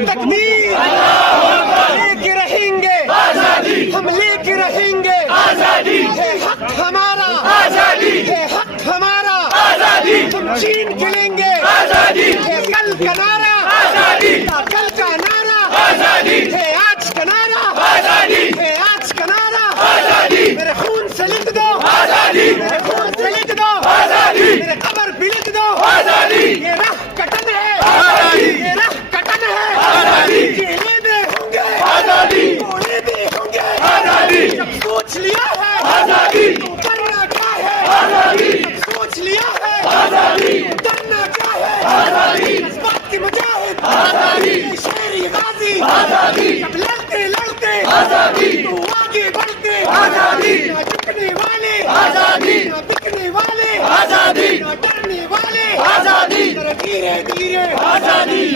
تکبیر لے کے رہیں گے ہم لے کے رہیں گے ہے حق ہمارا ہے حق ہمارا ہم چھین کے لیں گے ہے کل کا نعرہ کل کا نعرہ ہے آج کا نعرہ ہے آج کا نعرہ میرے خون سے لکھ دو میرے خون سے لکھ دو میرے قبر پہ لکھ دو یہ راہ کٹن ہے یہ راہ کٹن ہے جیلے میں ہوں گے گولی بھی ہوں گے جب سوچ لیا ہے تو کرنا کیا ہے جب سوچ لیا ہے تو کرنا کیا ہے اس بات کی مجاہد یہ شہری غازی جب لڑتے لڑتے تو آگے بڑھتے نہ جھکنے والے نہ بکنے والے نہ ڈرنے والے ذرا دھیرے دھیرے